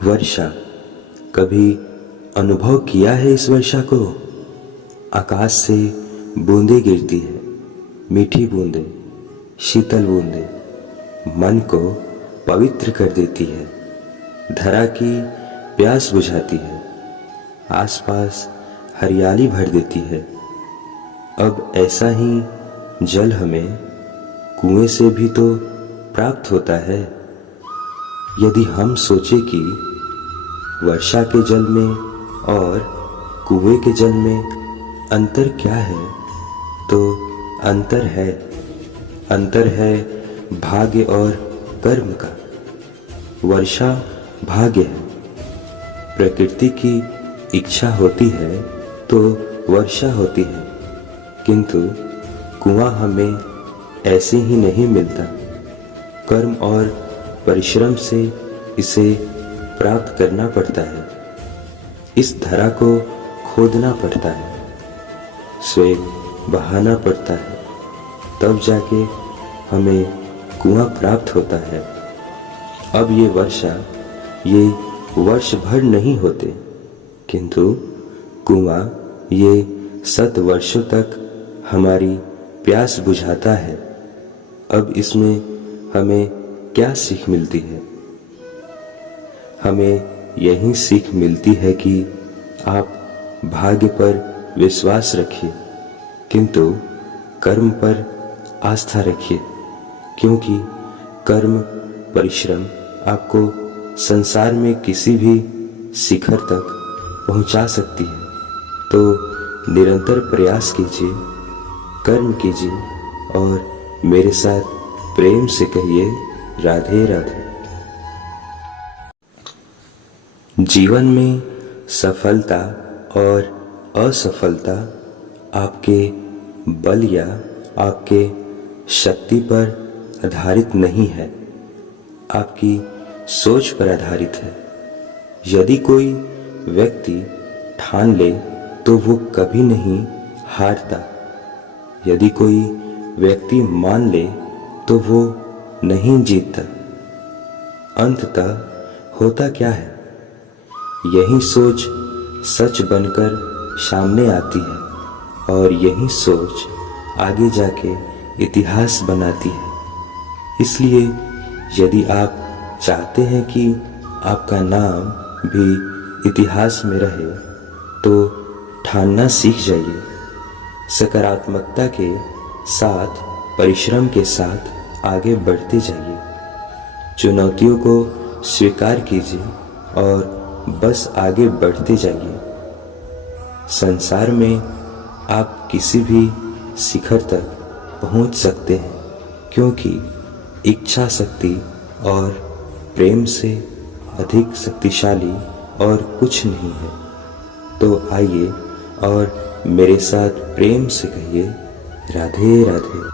वर्षा, कभी अनुभव किया है इस वर्षा को? आकाश से बूंदें गिरती है, मीठी बूंदें, शीतल बूंदें मन को पवित्र कर देती है, धरा की प्यास बुझाती है, आसपास हरियाली भर देती है। अब ऐसा ही जल हमें कुएं से भी तो प्राप्त होता है। यदि हम सोचें कि वर्षा के जल में और कुएं के जल में अंतर क्या है, तो अंतर है भाग्य और कर्म का। वर्षा भाग्य है, प्रकृति की इच्छा होती है तो वर्षा होती है, किंतु कुआं हमें ऐसे ही नहीं मिलता। कर्म और परिश्रम से इसे प्राप्त करना पड़ता है। इस धरा को खोदना पड़ता है, स्वयं बहाना पड़ता है, तब जाके हमें कुआं प्राप्त होता है। अब ये वर्षा, ये वर्ष भर नहीं होते, किंतु कुआं ये 100 वर्षों तक हमारी प्यास बुझाता है। अब इसमें हमें क्या सीख मिलती है? हमें यही सीख मिलती है कि आप भाग्य पर विश्वास रखिए, किंतु कर्म पर आस्था रखिए, क्योंकि कर्म परिश्रम आपको संसार में किसी भी शिखर तक पहुंचा सकती है। तो निरंतर प्रयास कीजिए, कर्म कीजिए और मेरे साथ प्रेम से कहिए राधे राधे। जीवन में सफलता और असफलता आपके बल या आपके शक्ति पर आधारित नहीं है, आपकी सोच पर आधारित है। यदि कोई व्यक्ति ठान ले तो वो कभी नहीं हारता। यदि कोई व्यक्ति मान ले तो वो नहीं जीतता। अंततः होता क्या है? यही सोच सच बनकर सामने आती है और यही सोच आगे जाके इतिहास बनाती है। इसलिए यदि आप चाहते हैं कि आपका नाम भी इतिहास में रहे, तो ठानना सीख जाइए। सकारात्मकता के साथ, परिश्रम के साथ आगे बढ़ते जाइए। चुनौतियों को स्वीकार कीजिए और बस आगे बढ़ते जाइए। संसार में आप किसी भी शिखर तक पहुंच सकते हैं, क्योंकि इच्छा शक्ति और प्रेम से अधिक शक्तिशाली और कुछ नहीं है। तो आइए और मेरे साथ प्रेम से कहिए राधे राधे।